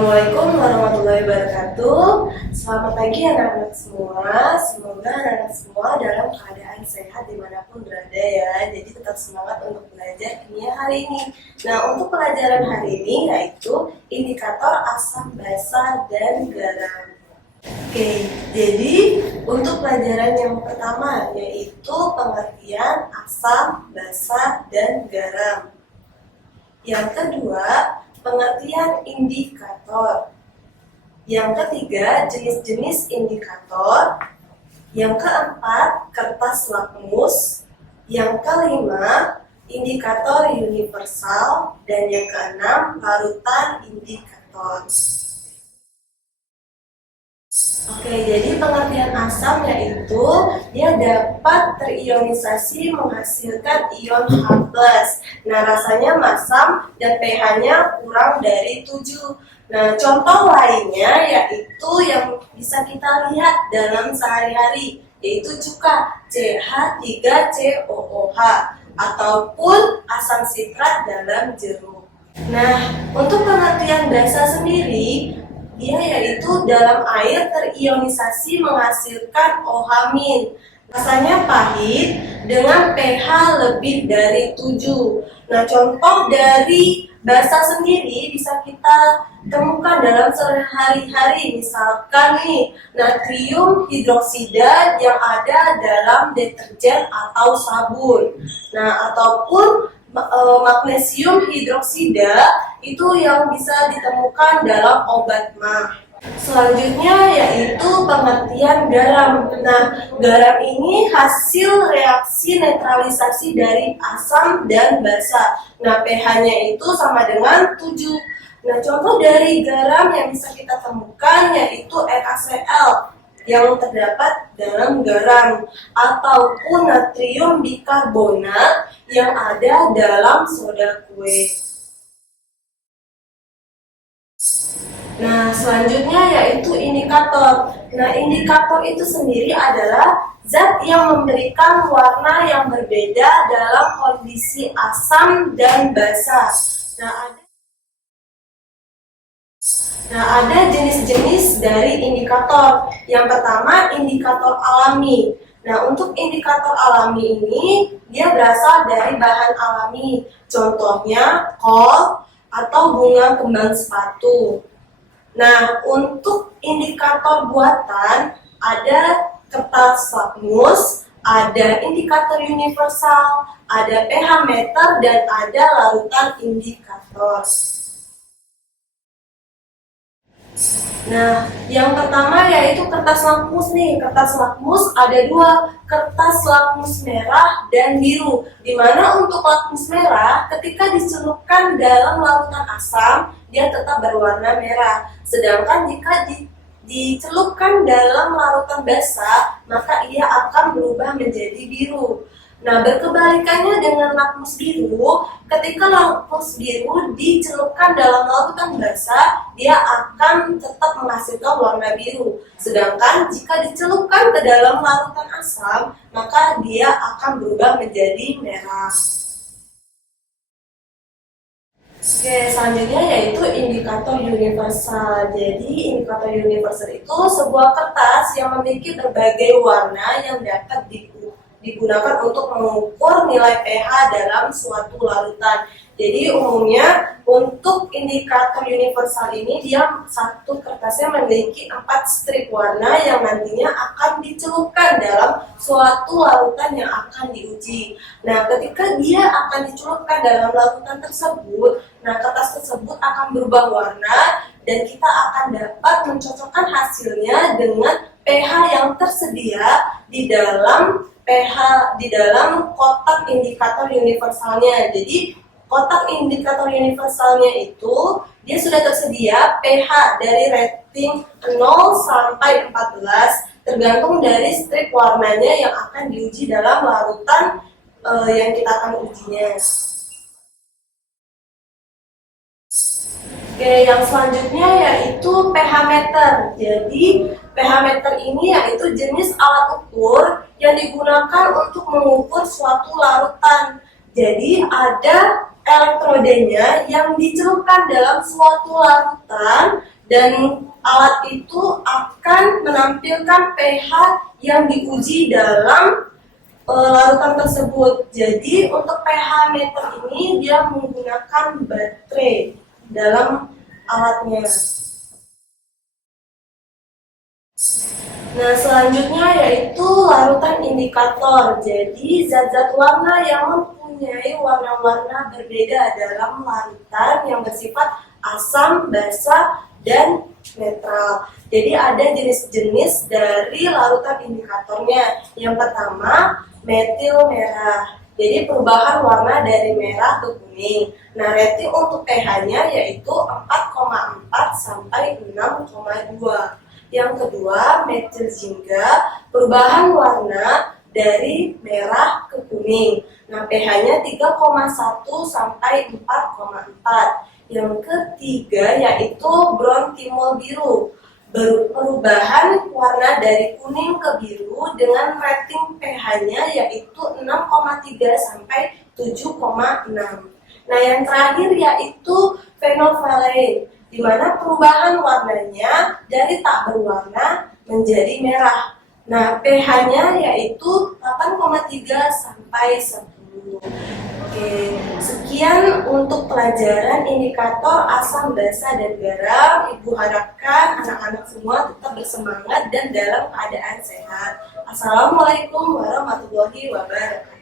Assalamualaikum warahmatullahi wabarakatuh. Selamat pagi anak-anak semua. Semoga anak-anak semua dalam keadaan sehat dimanapun berada ya. Jadi tetap semangat untuk belajar kimia hari ini. Nah, untuk pelajaran hari ini yaitu indikator asam basa dan garam. Oke, jadi untuk pelajaran yang pertama yaitu pengertian asam, basa, dan garam. Yang kedua, pengertian indikator. Yang ketiga, jenis-jenis indikator. Yang keempat, kertas lakmus. Yang kelima, indikator universal. Dan yang keenam, larutan indikator. Oke, jadi pengertian asam yaitu dia dapat terionisasi menghasilkan ion H+. Nah, rasanya masam dan pH-nya kurang dari 7. Nah, contoh lainnya yaitu yang bisa kita lihat dalam sehari-hari, yaitu cuka CH3COOH ataupun asam sitrat dalam jeruk. Nah, untuk pengertian basa sendiri, dia yaitu dalam air terionisasi menghasilkan OH-. Rasanya pahit dengan pH lebih dari 7. Nah, contoh dari basa sendiri bisa kita temukan dalam sehari-hari. Misalkan nih, natrium hidroksida yang ada dalam deterjen atau sabun. Nah, ataupun magnesium hidroksida itu yang bisa ditemukan dalam obat mah. Selanjutnya yaitu pengertian garam. Nah, garam ini hasil reaksi netralisasi dari asam dan basa. Nah, pH-nya itu sama dengan 7. Nah, contoh dari garam yang bisa kita temukan yaitu NaCl yang terdapat dalam garam ataupun natrium bikarbonat yang ada dalam soda kue. Nah, selanjutnya yaitu indikator. Nah, indikator itu sendiri adalah zat yang memberikan warna yang berbeda dalam kondisi asam dan basa. Nah, ada jenis-jenis dari indikator. Yang pertama, indikator alami. Nah, untuk indikator alami ini, dia berasal dari bahan alami. Contohnya, kol atau bunga kembang sepatu. Nah, untuk indikator buatan, ada kertas lakmus, ada indikator universal, ada pH meter, dan ada larutan indikator. Nah, yang pertama yaitu kertas lakmus nih. Kertas lakmus ada dua, kertas lakmus merah dan biru. Dimana untuk lakmus merah, ketika dicelupkan dalam larutan asam, dia tetap berwarna merah. Sedangkan jika dicelupkan dalam larutan basa, maka ia akan berubah menjadi biru. Nah, berkebalikannya dengan lakmus biru, ketika lakmus biru dicelupkan dalam larutan basa, dia akan tetap menghasilkan warna biru. Sedangkan jika dicelupkan ke dalam larutan asam, maka dia akan berubah menjadi merah. Oke, selanjutnya yaitu indikator universal. Jadi, indikator universal itu sebuah kertas yang memiliki berbagai warna yang dapat digunakan untuk mengukur nilai pH dalam suatu larutan. Jadi umumnya untuk indikator universal ini dia satu kertasnya memiliki 4 strip warna yang nantinya akan dicelupkan dalam suatu larutan yang akan diuji. Nah, ketika dia akan dicelupkan dalam larutan tersebut, nah kertas tersebut akan berubah warna dan kita akan dapat mencocokkan hasilnya dengan pH yang tersedia di dalam kotak indikator universalnya. Jadi kotak indikator universalnya itu dia sudah tersedia pH dari rating 0 sampai 14 tergantung dari strip warnanya yang akan diuji dalam larutan yang kita akan ujinya. Oke, yang selanjutnya yaitu pH meter. Jadi pH meter ini yaitu jenis alat ukur yang digunakan untuk mengukur suatu larutan. Jadi ada elektrodenya yang dicelupkan dalam suatu larutan, dan alat itu akan menampilkan pH yang diuji dalam larutan tersebut. Jadi untuk pH meter ini dia menggunakan baterai dalam alatnya. Nah, selanjutnya yaitu larutan indikator. Jadi zat-zat warna yang mempunyai warna-warna berbeda dalam larutan yang bersifat asam, basa, dan netral. Jadi ada jenis-jenis dari larutan indikatornya. Yang pertama, metil merah. Jadi perubahan warna dari merah ke kuning. Nah, rating untuk pH-nya yaitu 4,4 sampai 6,2. Yang kedua, metil jingga, perubahan warna dari merah ke kuning. Nah, pH-nya 3,1 sampai 4,4. Yang ketiga yaitu brontimol biru, perubahan warna dari kuning ke biru dengan rating pH-nya yaitu 6,3 sampai 7,6. Nah, yang terakhir yaitu fenolphthalein, di mana perubahan warnanya dari tak berwarna menjadi merah. Nah, pH-nya yaitu 8,3 sampai 10. Oke, sekian untuk pelajaran indikator asam, basa, dan garam. Ibu harapkan anak-anak semua tetap bersemangat dan dalam keadaan sehat. Assalamualaikum warahmatullahi wabarakatuh.